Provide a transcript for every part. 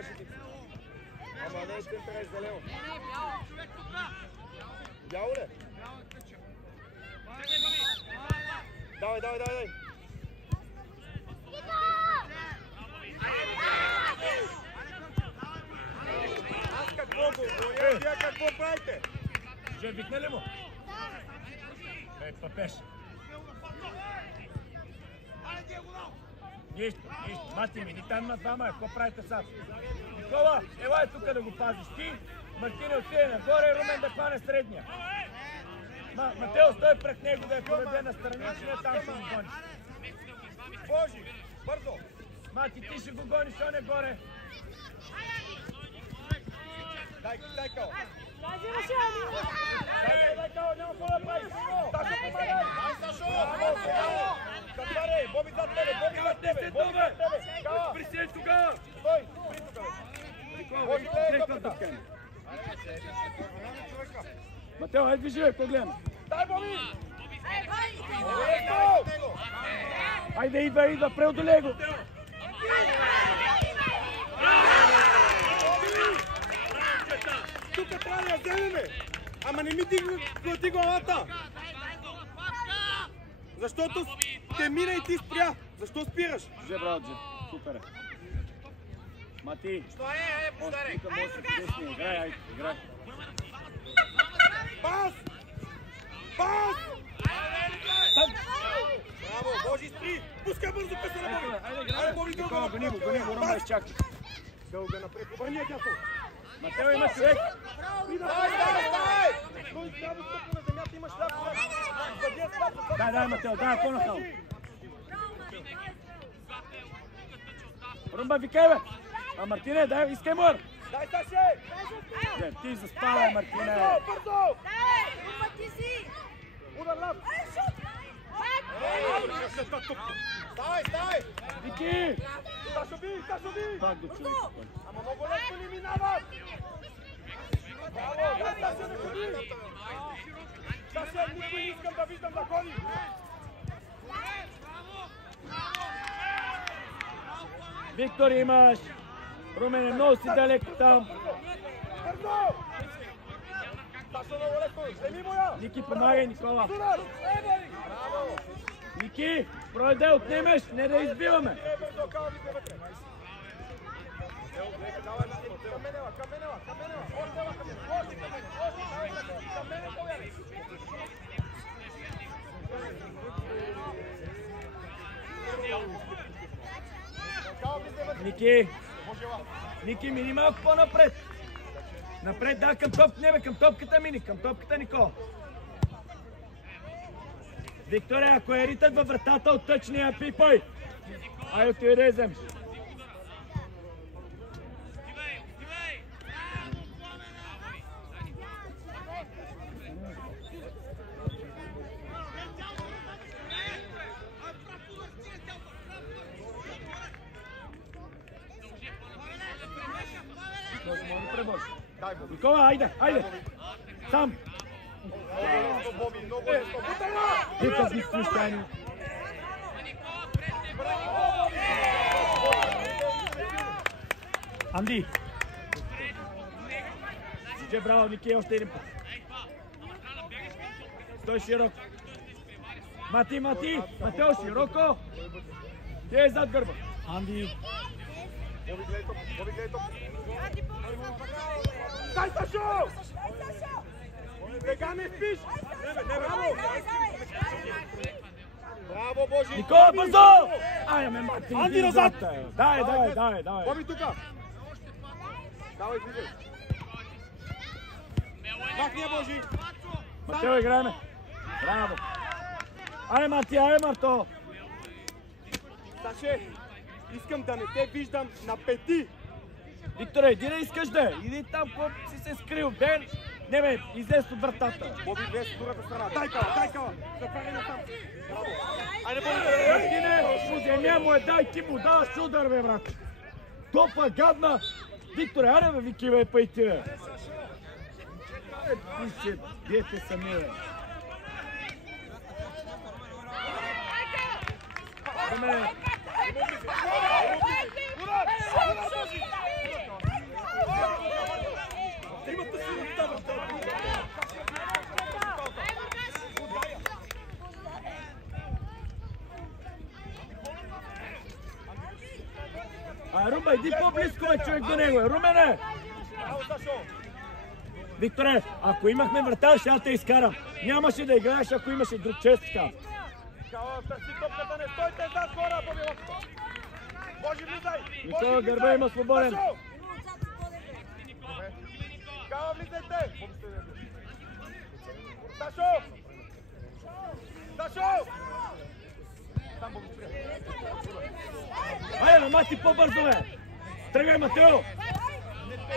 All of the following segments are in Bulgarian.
давай житица. Ама не е центъра зелено. Бяло ли? Давай, давай, давай, давай. Аз какво говоря? Вие какво правите? Ще викне ли му? Ей, папеш. Нищо, нищо. Мати ми, ни там на двама, какво правите сам? Никола, елай тук да го пазиш. Ти, Мартине отиде нагоре, Румен да хване средния. Матео, стой пред него да я поведе на страни, че не там ще го гониш. Божи, бързо! Мати, ти ще го гониш, он е горе. Дай Као! Дай Као, няма какво да правиш. Сашо, помагай! Дай, Сашо! Катаре, Боби зад тебе, Боби зад тебе! Боби зад тебе! Као! Присядь тогава! Стой, при тук, бе! Боби, гледай топката! Матео, хайде движи, какво гледаме? Дай, Боби! Хайде, идва, преодолей го! Тук трябва да я вземеме! Ама не ми плати главата! Защото те мина и ти спря! Защо спираш? Же, браво, Дже. Супер е. Мати! Що е, подарай! Тук може да се десни. Играй, айде, играй. Пас! Пас! Браво, Божи, спри! Пускай бързо песа на Боби! Айде, Боби, друга! Гони го, Рума изчака. Дълга напред, обърни я дясно! Матео има човек! Стай! Той трябва стъпно на земята, има шляпка! Дай, Матео, дай, по-нахал! Румба, викай, бе! А Мартине, дай, искай мор! Дай, Саше! Бе, ти заспавай, Мартине! Бързо! Румба, ти си! Удар лап! Стай! Вики! Сашо би! Пак до човек. Ама много лесно ни минават! Браво! Саше не ходи! Саше, никой не искам да виждам да ходи! Виктор имаш! Румен е много си далеко там! Бързо! Сашо, много лесно! Вземи му я! Ники, помагай, Никола! Браво! Ники, брой да отнемеш, не да избиваме! Бързо, кава вите вътре! Към менела! Още към мене, повярвай! Ники, мини малко по-напред! Напред, да, към топката, не бе, към топката мини, към топката, Никола! Викторе, ако е ритът във вратата от тъчния, пипай! Айде ти да вземеш! Никола, айде! Сам! Вика ги смущани! Анди! Сиже, браво, Ники, още един път! Стой широко! Мати! Матео, широко! Ти е зад гърба! Анди! Боби, гледай топ! Дай, Сашо! Сега не спиш! Браво! Браво, Божи! Никола, бързо! Ай, ме мати! Анди, назад! Дай! Боби, тука! Давай, влизай! Махни я, Божи! Матео, играеме! Браво! Ай, Мати, ай, Марто! Саше, искам да не те виждам на пети! Викторе, иди да искаш да! Иди там, какво си се скрил, Ден! Не бе, излез от вратата! Боби, влез от другата страна! Дай кала! Затваряй на там! Браво! Айде, Боби! Мартине, по земя му е, дай ти му даваш удар, бе, брат! Топа гадна! Викторе, аре бе, Вики, бе, па и ти, бе! Пише, дете сами, бе! Руба, иди по-близко, бе, човек до него. Румене! Браво, Сашо! Викторе, ако имахме вратар, ще те изкарам. Нямаше да играеш, ако имаше друг чест така. Кала, търси топката, не стойте зад хора, Боби Лопко! Божи, влизай! Никола Гърба има свободен. Сашо! Кала, влизайте! Сашо! Сашо! Там Боби спря. Айде, Мати, по-бързо, бе! Тръгай, Матео!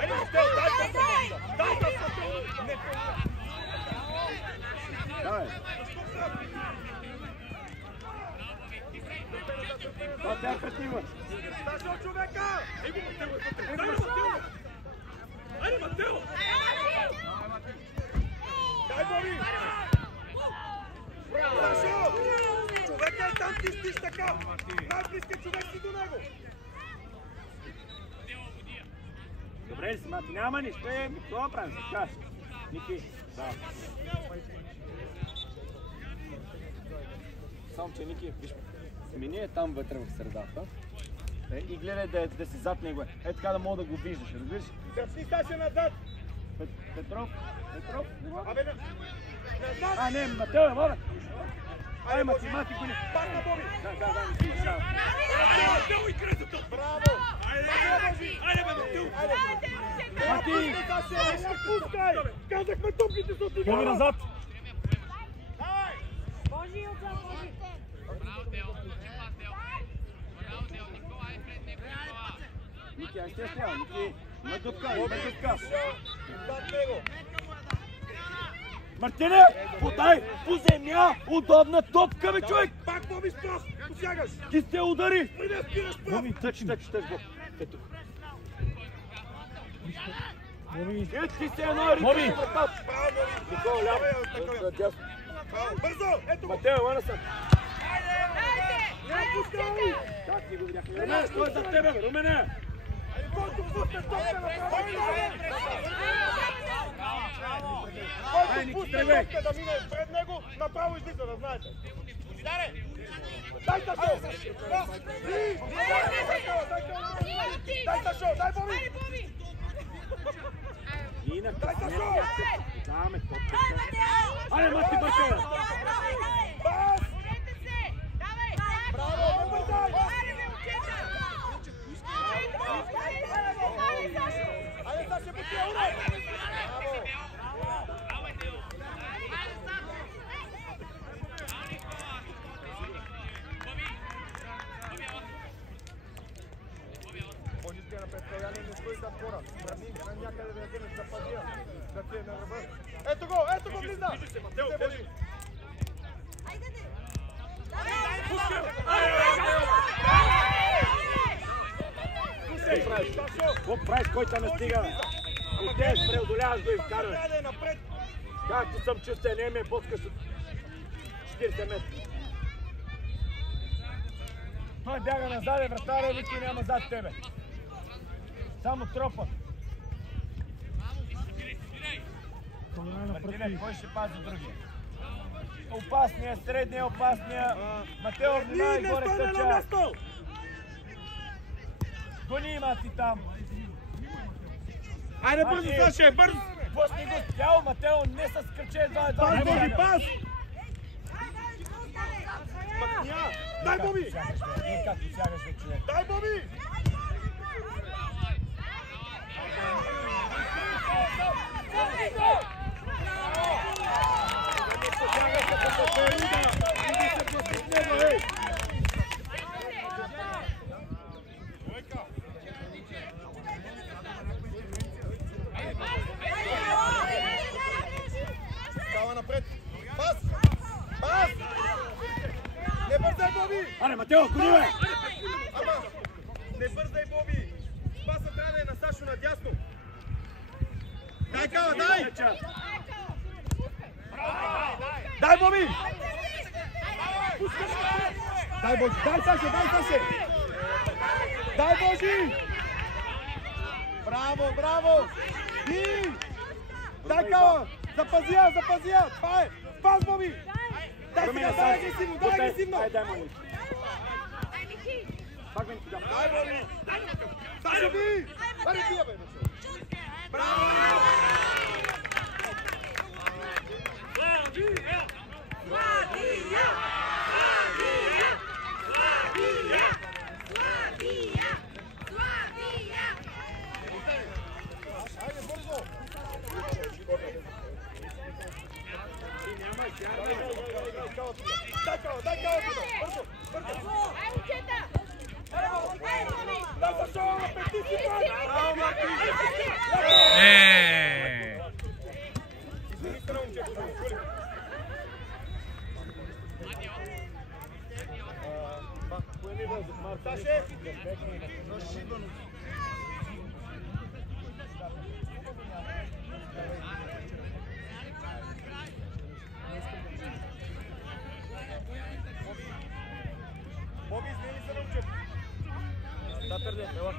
Айде, Матео, дай топката! Дай топката! Давай! Това тя протива! Сашо, човека! Айде, Матео! Дай, Боби! Сашо! Човека е там, ти стиш така! Най-близкият човек си до него! Добре ли си, Мати? Няма нищо. Това правим. Така. Ники. Да. Само, че Ники, виж, смени е там вътре в средата. И гледай да си зад него. Е така да мога да го виждаш, разбираш? Дръпни Саша назад! Петров? Абе, назад! А, не, Матео, моля! Айде, Мати го не... Пак на Боби! Да, не си решава. Матео и кръцата! Браво! Айде, Боби! Айде, бе, Матео! Мати! Саша, не пускай! Казахме топките са отивали! Боби назад! Божи, отзад, Божи! Ники, аз ще стоя, Ники! Има дупка, има дупка! Зад него! Мартине, подай по земя, удобна топка, бе, човек! Пак Боби спрах! Посягаш! Ти сте удари! Спираш прах! Боби, тъч, Боб. Ето. Боби, ти сте едно ритър! Боби! Браво, Боби! Никола, ляво! Дясно. Бързо! Ето го! Матео, лана съм! Не пускай! Как ти го видяхме? Румене, стой за тебе, бе, Румене! Който пусне топка направо! Дай, Ники, Който пусне тръгвай! топка да мине пред него, направо излиза, да знаете! Дай Сашо! Дай Сашо! Дай Боби! Инак, Дай Сашо! даваме топка. Айде, Мати, бъркай! Пас! Браво! Не бързай! Айде Сашо, бутия, ура! Браво! Може да напред, не стои зад хора. Мърни, някъде да гънеш да падия, да ти е на ръба. Ето го, влиза! Матео, Божи! Какво правиш, кой те настига? Отдеш, преодоляваш го и вкарваш. Трябва да е напред! Както съм чувствен, не ми е по-скъс от 40 метра. Той бяга назад, вратаря, Ники няма зад тебе. Само тропа. Мартине, кой ще пази другия? Опасния, средния, опасния. Матео, внимай, горе тъча. Гони, Мати, там. Айде бързо, Саше, бързо! Пусни го с тяло, Матео, не с кръче едва. Пас, Боби, пас! Дай, Боби! Не както сягаш бе, човек. Дай, Боби! Става напред! Пас! Пас! Не бързай, Боби! Аре, Матео, гони бе! Ама! Не бързай, Боби! Паса трябва да е на Сашо надясно! Дай, Кала, дай! Дай, Боби! Дай, Божи! Дай, Саше! Дай, Саше! Дай, Божи! Браво, браво! И! Дай, Кала! Запази я, запази я! Това е! Пас, Боби! Дай сега, дай агресивно, дай агресивно! Дай, Мани. Пак мен тогава. Дай, Боби! Дай, Боби! Дай, бия, бе! Браво! Айде, бързо! Дай кава, бързо! Дай защо на пети си, браво, Марти! Саше! Боби, измени се научат. Да, търде, ела.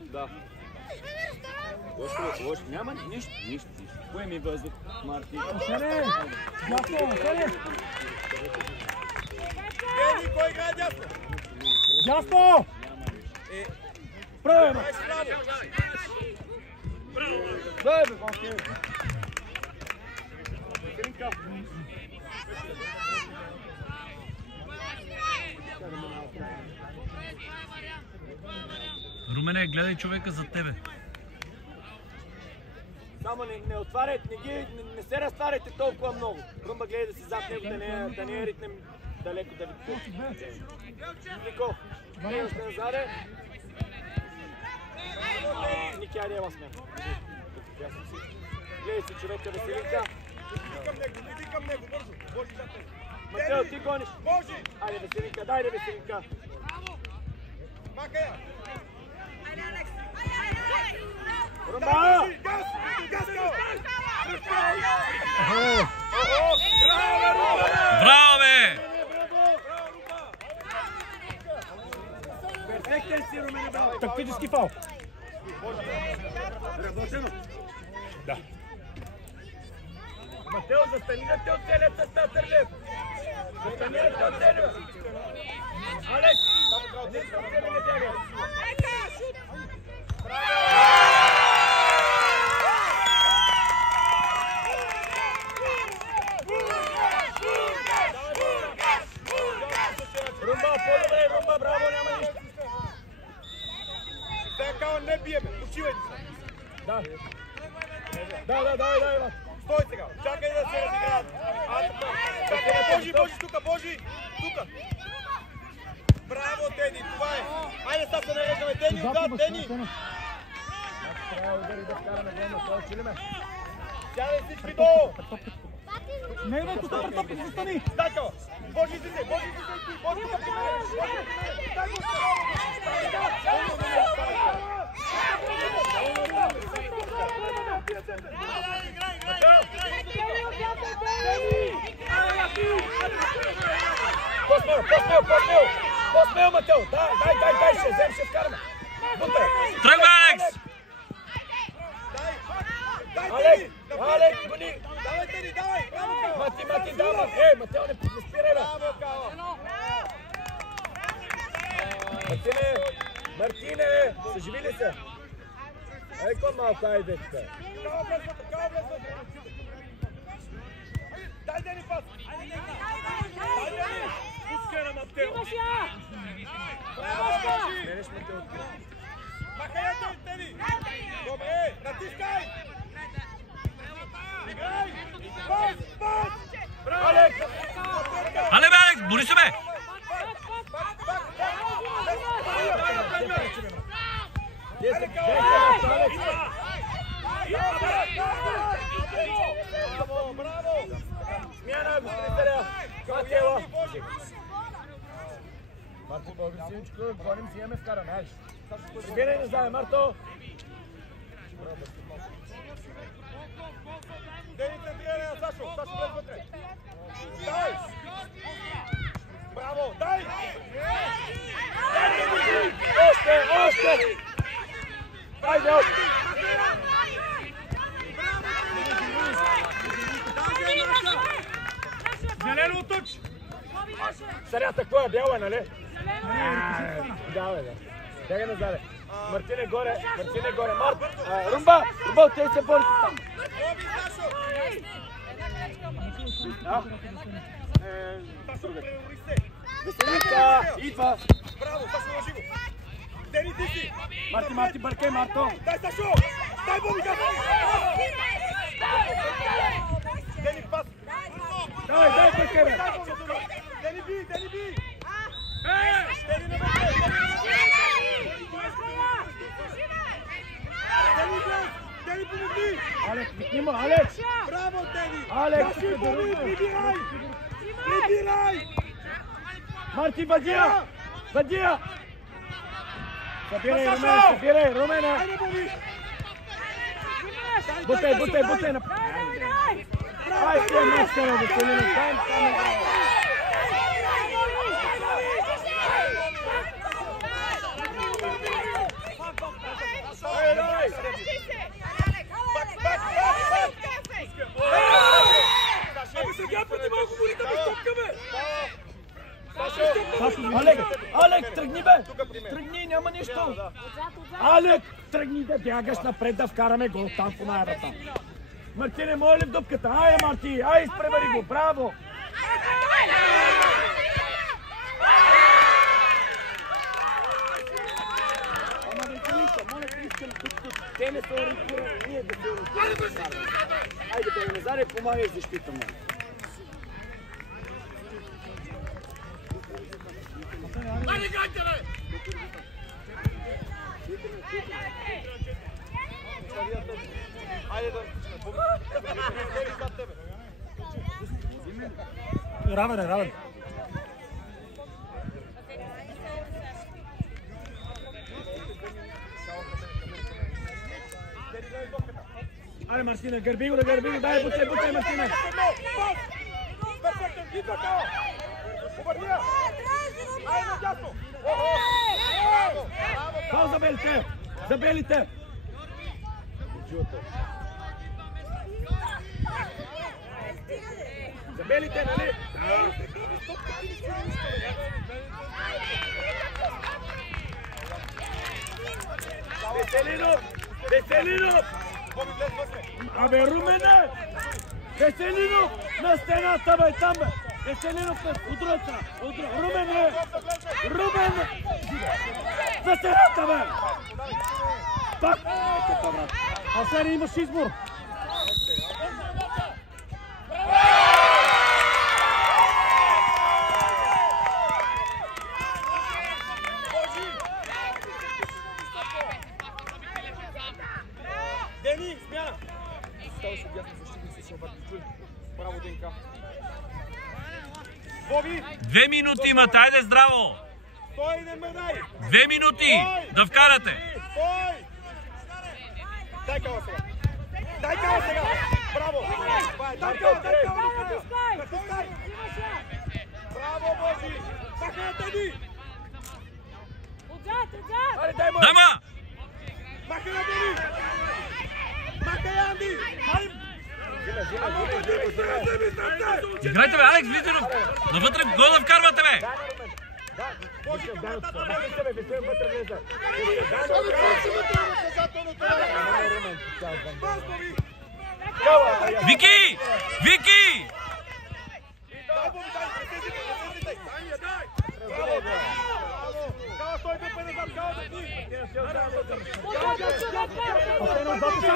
Да. Лошо, няма нищо. Кое ми въздух, Марти? Осене! Дясно, осене! Дени, кой играе дясно? Дясно! Право! Дай, бе, Бонки! Кринка! Румене, гледай човека зад тебе. Само не отваряйте, не се разтваряйте толкова много. Румба гледай да си зад него, да не ритнем далеко да ви пути. Нико, гледай още назаде. Ники, айде ела сме. Гледай си човека Веселинка. Иди към него, бързо. Божи зад него. Матео, ти гониш. Божи! Айде Веселинка, дайде Веселинка. Махай я! Румба! Газ! Газ! Браво, бе! Перфектен си, Румене, браво! Тактически фал. Работено. Да. Матео, застанирате от целият състав, Търлев. Застанирате от целият. Алек! Не искам да не бяга. Румба, по-добре, Румба, браво, няма нищо. Сега кава не биеме, почивайте се. Да. Дай, Иван. Стой сега, чакай да се разиграят. Чакай, Божи, тука, Божи, тука. Браво, Дени, това е. Айде сега се нареждаме, Дени, отзад, Дени. Трябва да удари да вкараме гледна, това чули ме. Сядай всички долу. Не, бе, тук пъртопи, застани. Дай кава. Божи, излизай ти. Божи, тука при мен. Дай го. По-смел, Матео! Дай, ще вкараме! Тръгва, Алекс! Алек, гони! Давай, Дени, давай! Мати, дава! Матео, не спирай, бе! Мартине! Съживи ли се? Ей, кой малко, айде тук! Кава влез вътре! Дай, Дени, пас! Дай, Дени! Пускай на Матео! Браво, Божи! Менеш Матео от кръв. Махай я, Дени! Добре, натискай! Играй! Пас! Браво! Алек! Але, бе, Алекс, бори се, бе! Браво! Смяна, господин Таря! Матео! Марто, българсинчко, гоним си, имаме вкараме, айде! Сбирай, не знае, Марто! Дени, центриране на Сашо! Сашо, влез вътре! Дай! Браво! Дай! Още! Айде, още! Зелено туч! Царята, кой е? Бяла, нали? Да, бе. Тяга назад. Мартин е горе. Румба, те се борят там. Веселика, идва. Браво, Сашо, лъжи го. Дени, ти си. Марти, бъркай, Марто. Дай, Сашо! Дай, Боби, газ! Дени, пас! Дай, бъркай, бе. Дени, би! Дени, не Дени, помогни! Алекс, викнима, Алекс! Браво, Дени! Алекс, Кажи, Боби, прибирай! Марти, Бадия! Събирай, Румена! Айде, Боби! Бутай! Ай, ти е маскара, Веселина! Алек, тръгни, бе! Тръгни, няма нищо! Алек, тръгни да бягаш напред да вкараме гол там по наябата. Мартине, моля ли в дупката? Ай, Марти, ай, изпревари го, браво! Ама да искам, моля да искам тук, те не са ориентирани, ние да се ориентираме. Айде, бе, Назаре, помагай защита му. Айде, грайте, бе! Айде да... Равен. Айде, Мартина, гърби го, дай, бутай, Мартина! Перфектен, идва Као! Обърния! Айде, надясно! Као, забелите! Забелите, нали? Веселинов! Абе, Румене! Веселинов! На стената, бе, там, бе! Веселинов на удрата! Румен! На стената, бе! Пак! А сега имаш избор! Дени, смяна! Ставаше дясно защитник, се обърти. Чуй. Браво, Денка. Боби! 2 минути имате, айде здраво! Стой, не ме дай! 2 минути да вкарате! Стой! Дай Као сега! Браво! Дай Као! Натискай! Браво, Божи! Махай на Дени! Дама! Махай на Дени! Махай, Анди! Играйте, бе, Алекс, влизай навътре, гол да вкарвате, бе! Божи, Вики!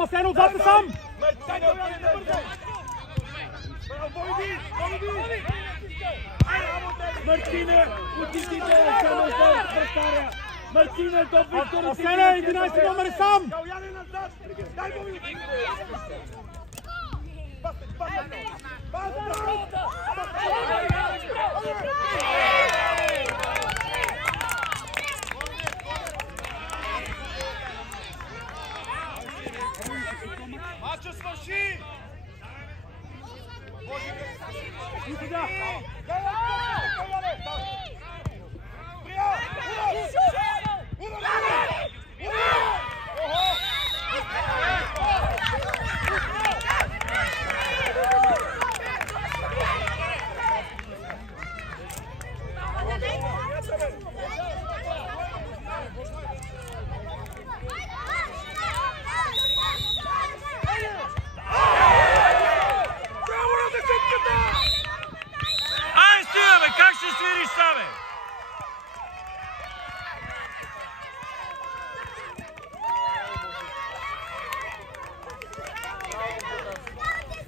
Асено, отзад сам! Мартине, отидите, само да прекаря! Мартине, до Виктор! Асено, 11 номер сам! Дай Боби! Пас!